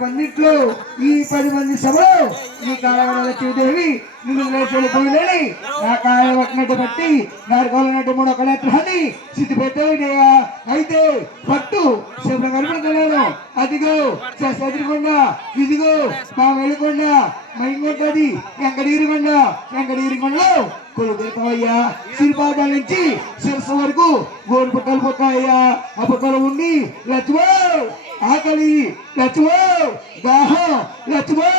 మందిట్లో ఈ 10 మంది సభలో ఈ కాలవడ లక్ష్మీదేవి నిలువలేని నా కాయ పట్టినట్టు బట్టి నారుకోవాలన్నట్టు 3 కళాత్రాన్ని సిద్ధిపెట్టేవయ్యా. అయితే పట్టు శుభ్రం కనపడుతున్నాను. అదిగో ఎదురుకొండ, ఇదిగో మా వెళ్ళకొండ, మైంగొండది ఎంకడీరికొండలో కొలుగుతావయ్యా. శిల్పాదాల నుంచి శిరస్సు వరకు గోరు పుట్టలు పుట్టాయ్యా. ఆ పుట్టలు ఉండి లక్ష్మో ఆకలి, లక్ష్మో దాహం, లక్ష్మో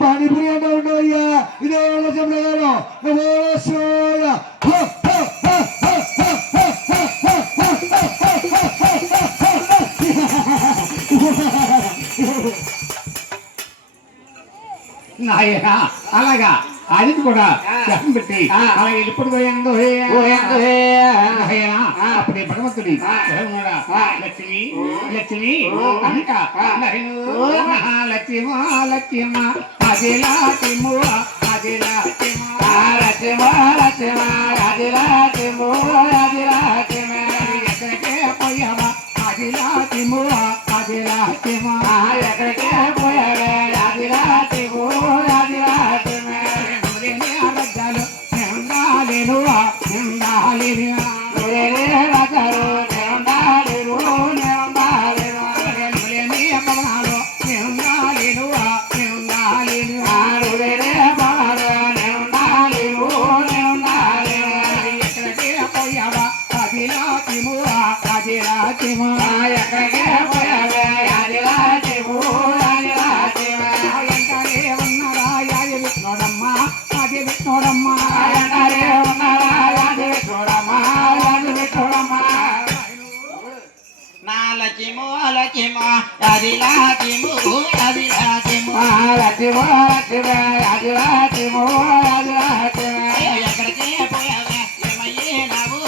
పానీపూరి అంటే ఉండవయ్యా. ఇదే లక్ష్మణగారు అలాగా అది కూడా పెట్టి అలాగే ఇప్పుడు అప్పుడే భగవంతుడి లక్ష్మి లక్ష్మి అంట లక్ష్మ లక్ష్మ అది లాక్ష్మ అది లాక్ష్మ లక్ష్మ లక్ష్మ అది లాక్ష్మ అది లాక్ష్మ ఎక్కడికే పోయావా అది లాక్ష్మ అది లాక్ష్మ ఎక్కడికే పోయావే అది లాక్ష్మ అది లాక్ష్మ రాజాలు నిండాలేను రాజాలు నిండాలేను పవనాలు నిండాలేను ఎక్కడికే పోయావా అది లాక్ష్మ అది లాక్ష్మ ఎక్కడికే పోయావే అది లాక్ష్మ అది లాక్ష్మ ఎంతనే ఉన్నారా యాది విష్ణుడమ్మా అది విష్ణుడమ్మా ఎంతనే ఉన్నారా యాది విష్ణుడమ్మా యాది విష్ణుడమ్మా నా లక్ష్మో లక్ష్మో అది లాక్ష్మో అది లాక్ష్మో లక్ష్మో లక్ష్మో అది లాక్ష్మో అది లాక్ష్మో ఎక్కడికే పోయావే ఏమయ్యేనావు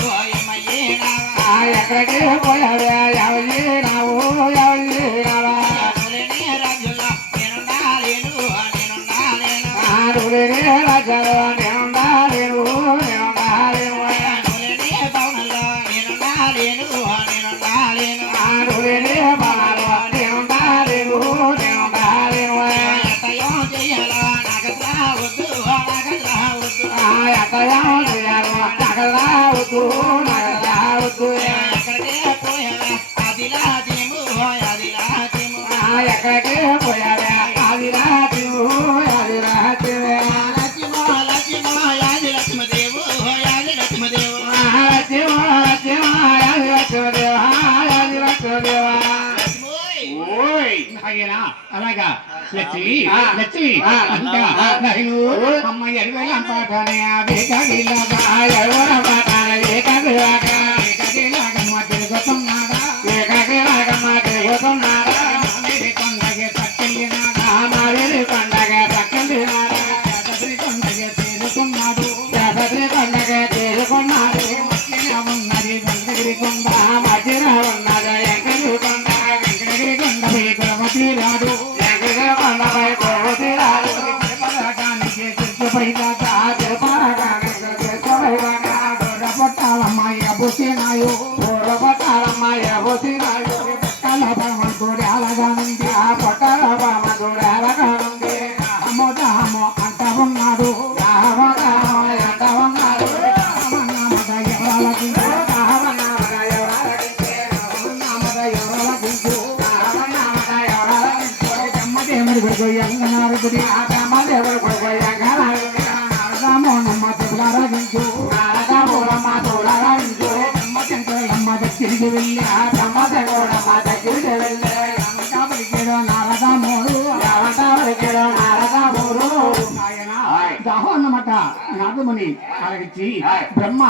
ఎక్కడికే పోయావే ఎవయ్యేనావు రాజుల్లో నేనుండాలేను రాజాలో నేనుండాలేను భవనంలో నేనుండాలేను భవనాలో నేనుండాలేను ఎంతయో చెయ్యాలో నాకు రావద్దు ఎంతయో చెయ్యాలో నాకు రావద్దు ఎక్కడికే పోయావే అది లాక్ష్మో అది లాక్ష్మో ఎక్కడికే పోయావే అది లాక్ష్మో అది లాక్ష్మో లక్ష్మో లక్ష్మో యాది లక్ష్మదేవు యాది లక్ష్మదేవు లక్ష్మో లక్ష్మో యాది లక్ష్మదేవ యాది లక్ష్మదేవ అలాగా లక్ష్మి లక్ష్మి అంట అమ్మాయి అడిగాలి అంటానే ఏకాగిలాగమ్మ తిరుగుతున్నాడా ఏకాగిలాగమ్మ తిరుగుతున్నాడా కొండగే తక్కెళ్ళినాడా మావేలి కొండగే తక్కెళ్ళినాడా కొండగే చేరుకున్నాడు కొండగే చేరుకున్నాడు ఉన్నది వెంకటగిరి కొండ మధ్యన ఉన్నది వెంకటగిరి కొండ వెంకటగిరి కొండపై కులమతి రాడు వెంకటగిరి కొండపై కులమతి రాడు పొట్టాలమ్మాయి అబుసినాయో పొట్టాలమ్మాయి అబుసినాయో పొట్టాల భగవంతుడి అలాగానుంది ఆ పొట్టాల భగవంతుడి అలాగానుంది దాహమో దాహమో అంట ఉన్నాడు దాహమో దాహమో అంట ఉన్నాడు దేవుడి కొడుకు ఎంగనారుగుడి ఆ దేవుడి కొడుకు ఎంగనారుగుడి నమ్మ తోలారాగించు నారదామూలమ్మ తోలారాగించు అమ్మ శంకరమ్మ దగ్గరికి వెళ్ళి ఆ బ్రహ్మ శంకరమ్మ దగ్గరికి వెళ్ళి పలికేడు నారదామూరు నారదామూరు దాహం అన్నమాట నాగమణి అలాగించి బ్రహ్మ